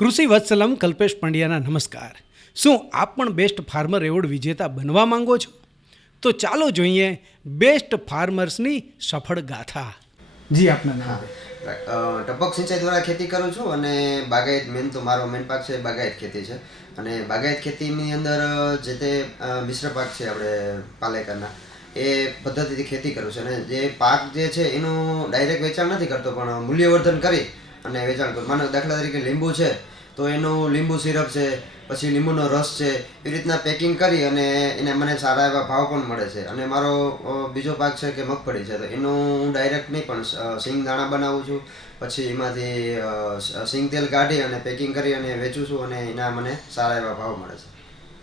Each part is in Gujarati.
કૃષિ વત્સલમ કલ્પેશ પંડ્યાના નમસ્કાર. શું આપ પણ બેસ્ટ ફાર્મર એવોર્ડ વિજેતા બનવા માંગો છો? તો ચાલો જોઈએ બેસ્ટ ફાર્મર્સની સફળ ગાથા. જી આપના નામ? ટપક સિંચાઈ દ્વારા ખેતી કરું છું અને બાગાયત મારો મેન પાક છે બાગાયત ખેતી છે. અને બાગાયત ખેતીની અંદર જે તે મિશ્ર પાક છે આપણે પાલેકરના એ પદ્ધતિથી ખેતી કરું છું. અને જે પાક જે છે એનું ડાયરેક્ટ વેચાણ નથી કરતો, પણ મૂલ્યવર્ધન કરી અને વેચાણ કરું. માનો દાખલા તરીકે લીંબુ છે તો એનું લીંબુ સિરપ છે, પછી લીંબુનો રસ છે, એ રીતના પેકિંગ કરી અને એને મને સારા એવા ભાવ પણ મળે છે. અને મારો બીજો પાક છે કે મગફળી છે, તો એનું હું ડાયરેક્ટ નહીં પણ સિંગ દાણા બનાવું છું, પછી એમાંથી સિંગ તેલ કાઢી અને પેકિંગ કરી અને વેચું છું અને એના મને સારા એવા ભાવ મળે છે.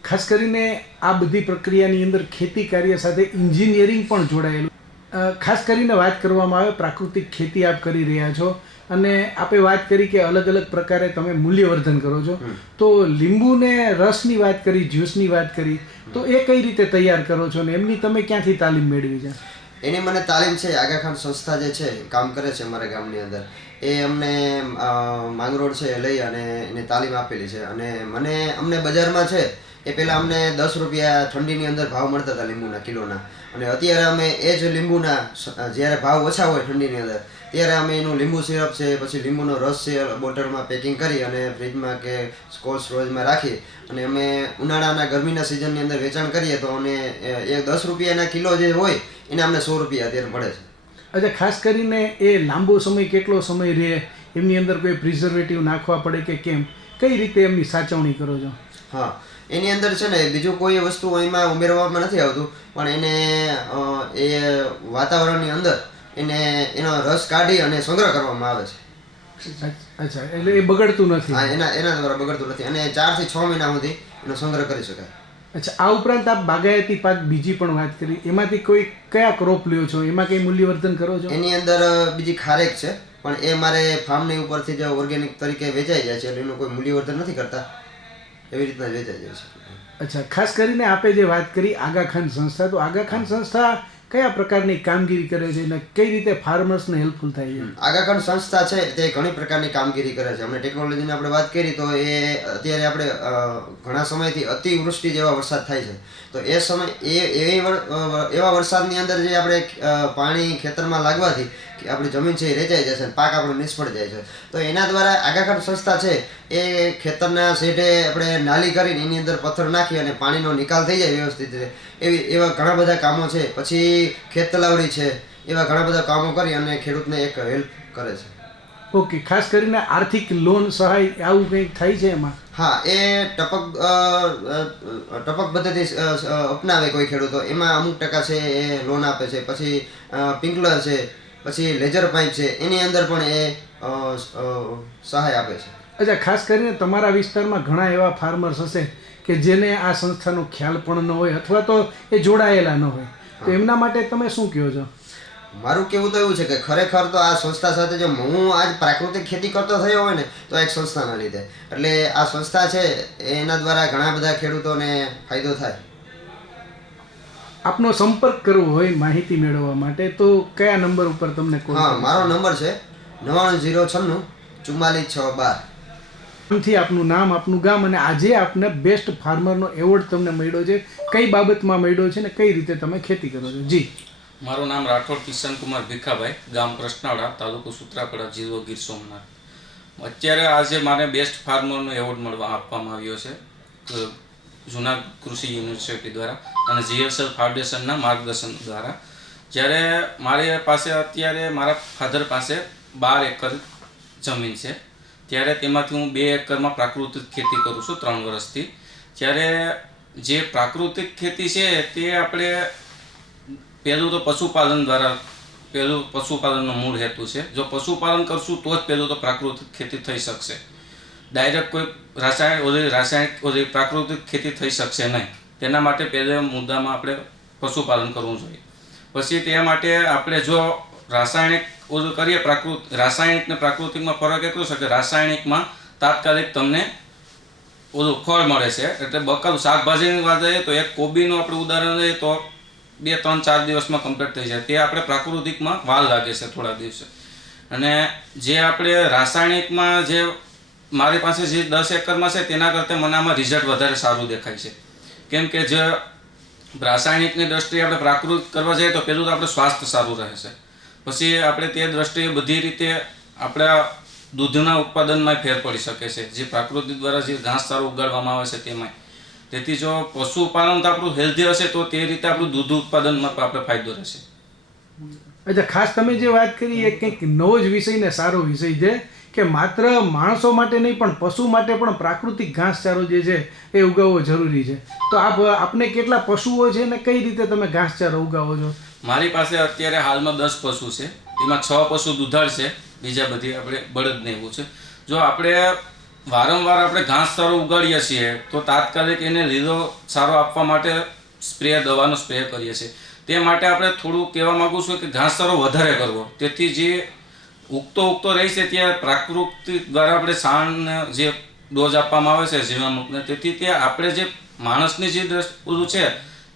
ખાસ કરીને આ બધી પ્રક્રિયાની અંદર ખેતી કાર્ય સાથે એન્જિનિયરિંગ પણ જોડાયેલું. ખાસ કરીને વાત કરવામાં આવે પ્રાકૃતિક ખેતી આપ કરી રહ્યા છો અને આપે વાત કરી કે અલગ અલગ પ્રકારે તમે મૂલ્યવર્ધન કરો છો. તો લીંબુને રસની વાત કરી, જ્યુસની વાત કરી, તો એ કઈ રીતે તૈયાર કરો છો ને એમની તમે ક્યાંથી તાલીમ મેળવી છે? એની મને તાલીમ છે આગાખાન સંસ્થા જે છે કામ કરે છે અમારા ગામની અંદર, એ અમને માંગરોળ છે લઈ અને એને તાલીમ આપેલી છે. અને અમને બજારમાં છે એ પહેલાં અમને 10 રૂપિયા ઠંડીની અંદર ભાવ મળતા હતા લીંબુના કિલોના. અને અત્યારે અમે એ જ લીંબુના જ્યારે ભાવ ઓછા હોય ઠંડીની અંદર, ત્યારે અમે એનું લીંબુ સિરપ છે, પછી લીંબુનો રસ છે, બોટલમાં પેકિંગ કરી અને ફ્રીજમાં કે કોલ્ડ સ્ટોરેજમાં રાખી અને અમે ઉનાળાના ગરમીના સિઝનની અંદર વેચાણ કરીએ તો અમને એ 10 રૂપિયાના કિલો જે હોય એને અમને 100 રૂપિયા અત્યારે મળે છે. અચ્છા, ખાસ કરીને એ લાંબો સમય કેટલો સમય રહે, એમની અંદર કોઈ પ્રિઝર્વેટિવ નાખવા પડે કે કેમ, કઈ રીતે એમની સાચવણી કરો છો? હા, એની અંદર છે ને બીજું કોઈ વસ્તુ એમાં ઉમેરવામાં નથી આવતું, પણ એને એ વાતાવરણની અંદર એનો રસ કાઢી અને સંગ્રહ કરવામાં આવે છે. અચ્છા, એટલે એ બગડતું નથી? હા, એના દ્વારા બગડતું નથી અને 4 થી 6 મહિના સુધી એનો સંગ્રહ કરી શકાય. અચ્છા, આ ઉપરાંત આપ બાગાયતી પાક બીજી પણ વાત કરી, એમાંથી કોઈ કયા ક્રોપ લ્યો છો, એમાં કંઈ મૂલ્યવર્ધન કરો છો? એની અંદર બીજી ખારેક છે, પણ એ મારે ફાર્મની ઉપરથી જે ઓર્ગેનિક તરીકે વેચાઈ જાય છે એટલે એનું કોઈ મૂલ્યવર્ધન નથી કરતા, એવી રીતના જ વેચાઈ જાય છે. અચ્છા, ખાસ કરીને આપે જે વાત કરી આગાખાન સંસ્થા, તો આગાખાન સંસ્થા કયા પ્રકારની કામગીરી કરે છે અને કઈ રીતે ફાર્મર્સને હેલ્પફુલ થાય છે? આગાખાન સંસ્થા છે તે ઘણી પ્રકારની કામગીરી કરે છે. આપણે ટેકનોલોજીની આપણે વાત કરી તો એ અત્યારે આપણે ઘણા સમયથી અતિવૃષ્ટિ જેવા વરસાદ થાય છે, તો એ સમય એવા વરસાદની અંદર જે આપણે પાણી ખેતરમાં લાગવાથી આપણી જમીન છે એ રેચાઈ જાય છે, પાક આપણો નિષ્ફળ જાય છે. તો એના દ્વારા આગાખાન સંસ્થા છે એ ખેતરના શેઢે આપણે નાલી કરીને એની અંદર પથ્થર નાખી અને પાણીનો નિકાલ થઈ જાય વ્યવસ્થિત રીતે, એવા ઘણા બધા કામો છે. પછી ખેત તલાવડી છે, એવા ઘણા બધા કામો કરી અને ખેડૂતને એક હેલ્પ કરે છે. ઓકે, ખાસ કરીને આર્થિક લોન સહાય આવું કંઈક થાય છે એમાં? હા, એ ટપક પદ્ધતિ અપનાવે કોઈ ખેડૂતો, એમાં અમુક ટકા છે એ લોન આપે છે. પછી પિંકલર છે, પછી લેઝર પાઇપ છે, એની અંદર પણ એ સહાય આપે છે. અચ્છા, ખાસ કરીને તમારા વિસ્તારમાં ઘણા એવા ફાર્મર્સ હશે કે જેને આ સંસ્થાનો ખ્યાલ પણ ન હોય અથવા તો એ જોડાયેલા ન હોય, તો એમના માટે તમે શું કહો છો? મારું કેવું તો એવું છે કે ખરેખર તો આ સંસ્થા સાથે જો હું આજ પ્રાકૃતિક ખેતી કરતો થયો હોય ને તો એક સંસ્થાના લીધે, એટલે આ સંસ્થા છે એના દ્વારા ઘણા બધા ખેડૂતોને ફાયદો થાય. આપનો સંપર્ક કરવો હોય માહિતી મેળવવા માટે તો કયા નંબર ઉપર તમને કોલ? હા, મારો નંબર છે 9996 44612. થી આપનું નામ, આપનું ગામ અને આજે આપને બેસ્ટ ફાર્મરનો એવોર્ડ તમને મળ્યો છે, કઈ બાબતમાં મળ્યો છે ને કઈ રીતે તમે ખેતી કરો છો? જી, મારું નામ રાઠોડ કિશનકુમાર ભીખાભાઈ, ગામ પ્રશ્નાવડા, તાલુકો સૂત્રાપાડા, જિલ્લો ગીર સોમનાથ. અત્યારે આજે મારે બેસ્ટ ફાર્મરનો એવોર્ડ આપવામાં આવ્યો છે જૂના કૃષિ યુનિવર્સિટી દ્વારા અને જીએસએલ ફાઉન્ડેશનના માર્ગદર્શન દ્વારા. જ્યારે મારી પાસે અત્યારે મારા ફાધર પાસે 12 એકર જમીન છે, ત્યારે તેમાંથી હું 2 એકરમાં પ્રાકૃતિક ખેતી કરું છું 3 વર્ષથી. ત્યારે જે પ્રાકૃતિક ખેતી છે તે આપણે પહેલું તો પશુપાલન દ્વારા, પહેલું પશુપાલનનો મૂળ હેતુ છે. જો પશુપાલન કરશું તો જ પહેલું તો પ્રાકૃતિક ખેતી થઈ શકશે. ડાયરેક્ટ કોઈ રાસાયણિક પ્રાકૃતિક ખેતી થઈ શકશે નહીં. તેના માટે પહેલા મુદ્દામાં આપણે પશુપાલન કરવું જોઈએ. પછી તે માટે આપણે જો રાસાયણિક કરીએ, રાસાયણિક ને પ્રાકૃતિકમાં ફરક એટલો છે કે રાસાયણિકમાં તાત્કાલિક તમને ફળ મળે છે, એટલે બકાલું શાકભાજીની વાત કરીએ તો એક કોબીનું આપણે ઉદાહરણ લઈએ તો 2, 3, 4 દિવસમાં કમ્પ્લીટ થઈ જાય. તે આપણે પ્રાકૃતિકમાં વાર લાગે છે થોડા દિવસે. અને જે આપણે રાસાયણિકમાં જે મારી પાસે જે 10 એકરમાં છે તેના કરતાં મને આમાં રિઝલ્ટ વધારે સારું દેખાય છે. કેમ કે જે રાસાયણિકની દ્રષ્ટિએ આપણે પ્રાકૃતિક કરવા જઈએ તો પહેલું તો આપણે સ્વાસ્થ્ય સારું રહે છે. પછી આપણે તે દ્રષ્ટિએ બધી રીતે આપણા દૂધના ઉત્પાદનમાં ફેર પડી શકે છે, જે પ્રાકૃતિક દ્વારા જે ઘાસ સારું ઉગાડવામાં આવે છે તેમાં. તેથી જો પશુપાલન તો આપણું હેલ્ધી હશે તો તે રીતે આપણું દૂધ ઉત્પાદનમાં પણ આપણે ફાયદો રહેશે. અચ્છા, ખાસ તમે જે વાત કરી એ કંઈક નવો જ વિષય ને સારો વિષય છે કે માત્ર માણસો માટે નહીં પણ પશુ માટે પણ પ્રાકૃતિક ઘાસચારો જે છે એ ઉગાવવો જરૂરી છે. તો આપને કેટલા પશુઓ છે ને કઈ રીતે તમે ઘાસચારો ઉગાવો છો? મારી પાસે અત્યારે હાલમાં 10 પશુ છે. એમાં 6 પશુ દુધાળ છે, બીજા બધી આપણે બળદ ને એવું છે. જો આપણે વારંવાર આપણે ઘાસચારો ઉગાડીએ છીએ તો તાત્કાલિક એને લીલો સારો આપવા માટે દવાનો સ્પ્રે કરીએ છીએ. તે માટે આપણે થોડું કહેવા માગું છું કે ઘાસચારો વધારે કરવો. તેથી જે ઉગતો રહી છે ત્યાં પ્રાકૃતિક દ્વારા આપણે છાણ જે ડોઝ આપવામાં આવે છે જીવામૃતને, તેથી તે આપણે જે માણસની જે બધું છે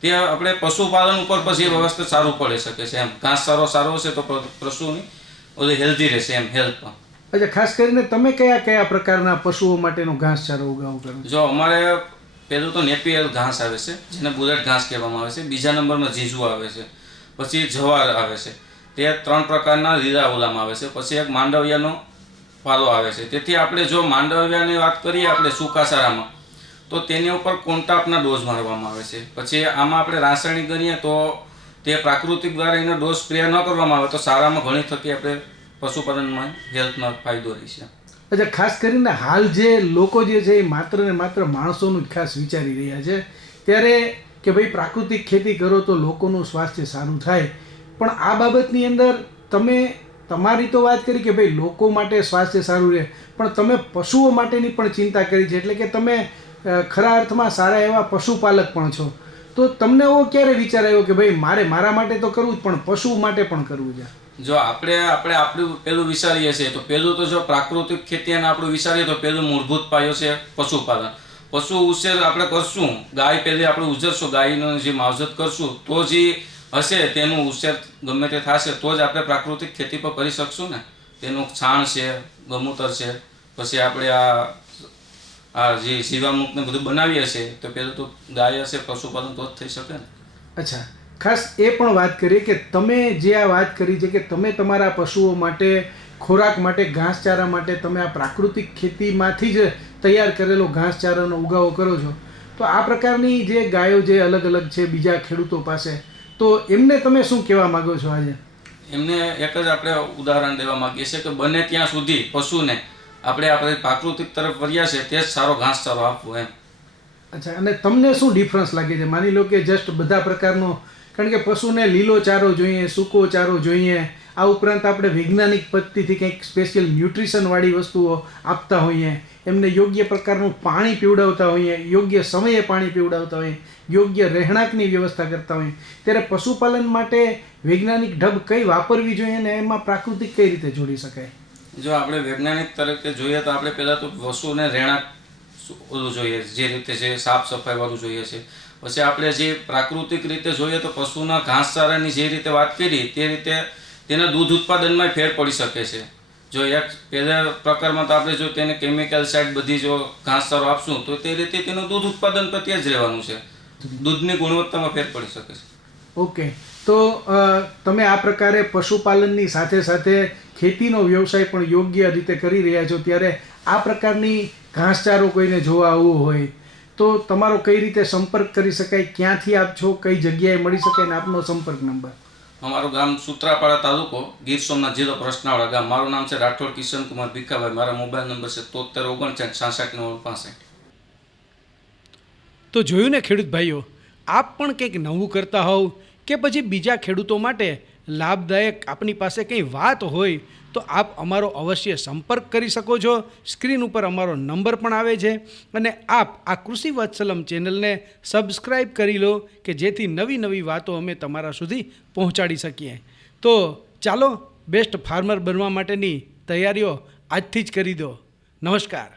તે આપણે પશુપાલન ઉપર પછી એ વ્યવસ્થા સારું પડી શકે છે. એમ ઘાસચારો સારો હશે તો પશુની બધું હેલ્ધી રહેશે એમ હેલ્થમાં. અચ્છા, ખાસ કરીને તમે કયા પ્રકારના પશુઓ માટેનો ઘાસચારો ઉગાવો કરો? જો અમારે પહેલું તો નેપિયર ઘાસ આવે છે, જેને બુલેટ ઘાસ કહેવામાં આવે છે. બીજા નંબરમાં જીજુ આવે છે, પછી જવાર આવે છે. તે 3 પ્રકારના લીલા ઓલામાં આવે છે. પછી એક માંડવિયાનો પાલો આવે છે. તેથી આપણે જો માંડવિયાની વાત કરીએ આપણે સુકાસારામાં તો તેની ઉપર કોન્ટાપના ડોઝ મારવામાં આવે છે. પછી આમાં આપણે રાસાયણિક ગણીએ તો તે પ્રાકૃતિક દ્વારા એનો ડોઝ સ્પ્રે ન કરવામાં આવે તો સારામાં ઘણી થકી આપણે પશુપાલનમાં હેલ્થમાં ફાયદો રહે છે. અચ્છા, ખાસ કરીને હાલ જે લોકો જે છે એ માત્ર ને માત્ર માણસોનું જ ખાસ વિચારી રહ્યા છે ત્યારે કે ભાઈ પ્રાકૃતિક ખેતી કરો તો લોકોનું સ્વાસ્થ્ય સારું થાય, પણ આ બાબતની અંદર તમે તમારી તો વાત કરી કે ભાઈ લોકો માટે સ્વાસ્થ્ય સારું રહે, પણ તમે પશુઓ માટેની પણ ચિંતા કરી છે. એટલે કે તમે ખરા અર્થમાં સારા એવા પશુપાલક પણ છો. તો તમને એવો ક્યારે વિચાર આવ્યો કે ભાઈ મારા માટે તો કરવું જ પણ પશુ માટે પણ કરવું છે? જો આપણે આપણું પેલું વિચારીએ છીએ તો પહેલું તો જો પ્રાકૃતિક ખેતી અને આપણું વિચારીએ તો પહેલું મૂળભૂત પાયો છે પશુપાલન. પશુ ઉછેર આપણે કરશું, ગાય પહેલી આપણે ઉછેરશું, ગાયનો જે માવજત કરશું તો જે હશે તેનું ઉછેર ગમે તે થશે તો જ આપણે પ્રાકૃતિક ખેતી પર કરી શકશું ને. તેનું છાણ છે, ગૌમૂત્ર છે, પછી આપણે આ જે જીવામૃતને બધું બનાવીએ છીએ તો પહેલું તો ગાય હશે, પશુપાલન તો જ થઈ શકે ને. અચ્છા, ખાસ એ પણ વાત કરીએ કે તમે જે આ વાત કરી છે કે તમે તમારા પશુઓ માટે ખોરાક માટે ઘાસચારા માટે તમે આ પ્રાકૃતિક ખેતીમાંથી જ તૈયાર કરેલો ઘાસચારાનો ઉગાવો કરો છો, તો આ પ્રકારની જે ગાયો જે અલગ અલગ છે બીજા ખેડૂતો પાસે, તો એમને તમે શું કહેવા માગો છો આજે? એમને એક જ આપણે ઉદાહરણ દેવા માગીએ છીએ કે બને ત્યાં સુધી પશુને આપણે પ્રાકૃતિક તરફ વર્યા છે તે જ સારો ઘાસચારો આપવો એમ. અચ્છા, અને તમને શું ડિફરન્સ લાગે છે? માની લો કે જસ્ટ બધા પ્રકારનો, કારણ કે પશુને લીલો ચારો જોઈએ, સૂકો ચારો જોઈએ, આ ઉપરાંત આપણે વૈજ્ઞાનિક પદ્ધતિથી કંઈક સ્પેશિયલ ન્યુટ્રિશનવાળી વસ્તુઓ આપતા હોઈએ, એમને યોગ્ય પ્રકારનું પાણી પીવડાવતા હોઈએ, યોગ્ય સમયે પાણી પીવડાવતા હોઈએ, યોગ્ય રહેણાંકની વ્યવસ્થા કરતા હોઈએ, ત્યારે પશુપાલન માટે વૈજ્ઞાનિક ઢબ કઈ વાપરવી જોઈએ અને એમાં પ્રાકૃતિક કઈ રીતે જોડી શકાય? જો આપણે વૈજ્ઞાનિક તરીકે જોઈએ તો આપણે પહેલાં તો પશુને રહેણાંક ઓલું જોઈએ, જે રીતે જે સાફ સફાઈવાળું જોઈએ છે. પછી આપણે જે પ્રાકૃતિક રીતે જોઈએ તો પશુના ઘાસચારાની જે રીતે વાત કરી તે રીતે તેના દૂધ ઉત્પાદનમાં ફેર પડી શકે છે. જો એક પહેલા પ્રકારમાં તો આપણે જો તેને કેમિકલ સાઇડ બધી જો ઘાસચારો આપશું તો તે રીતે તેનું દૂધ ઉત્પાદન પર તે જ રહેવાનું છે. દૂધની ગુણવત્તામાં ફેર પડી શકે છે. ઓકે, તો તમે આ પ્રકારે પશુપાલનની સાથે સાથે ખેતીનો વ્યવસાય પણ યોગ્ય રીતે કરી રહ્યા છો, ત્યારે આ પ્રકારની ઘાસચારો કોઈને જોવા આવવું હોય તો તમારો કઈ રીતે સંપર્ક કરી શકાય? ક્યાંથી આપ છો, કઈ જગ્યાએ મળી શકાય અને આપનો સંપર્ક નંબર? અમારું ગામ સૂત્રાપાડા તાલુકો, ગીર સોમનાથ જિલ્લો, પ્રશ્નાવડા ગામ. મારું નામ છે રાઠોડ કિશનકુમાર ભીખાભાઈ. મારા મોબાઈલ નંબર છે 73 તો જોયું ને ખેડૂત ભાઈઓ, આપ પણ કંઈક નવું કરતા હોવ કે પછી બીજા ખેડૂતો માટે લાભદાયક આપની પાસે કંઈ વાત હોય તો આપ અમારો અવશ્ય સંપર્ક કરી શકો છો. સ્ક્રીન ઉપર અમારો નંબર પણ આવે છે અને આપ આ કૃષિ વત્સલમ ચેનલને સબસ્ક્રાઈબ કરી લો કે જેથી નવી નવી વાતો અમે તમારા સુધી પહોંચાડી શકીએ. તો ચાલો બેસ્ટ ફાર્મર બનવા માટેની તૈયારીઓ આજથી જ કરી દો. નમસ્કાર.